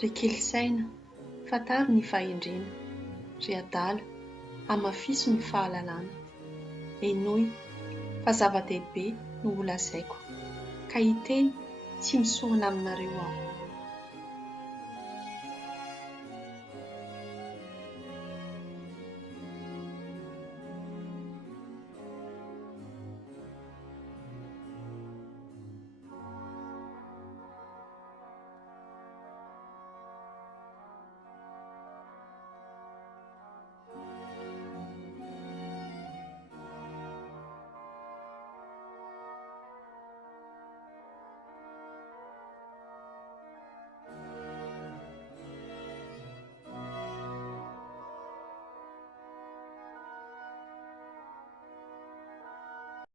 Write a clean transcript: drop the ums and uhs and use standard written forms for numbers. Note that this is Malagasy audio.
Ry kely saina, fantaro ny fahendrena, ry adala, hamafiso ny fahalalana. Enoy, fa zava-dehibe no ho lazaiko, ka hiteny tsy misorona aminareo aho.